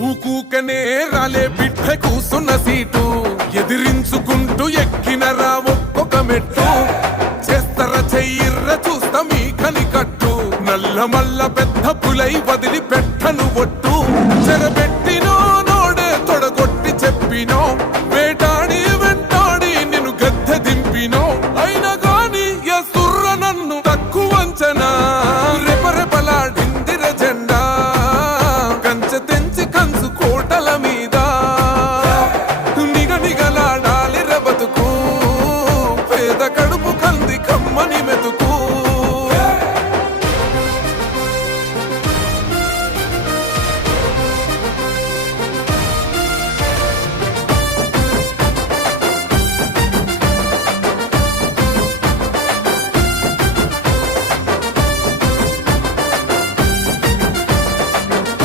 ఊకూకనే రాలే బిడ్డ కూసున్న సీటు ఎదిరించుకుంటూ ఎక్కినరా ఒక్కొక్క మెట్టు చేస్తర చెయ్యిర్ర చూస్తా మీ కనికట్టు నల్ల మల్ల పెద్ద పులై వదిలి పెట్టను ఒట్టు చెరబెట్టు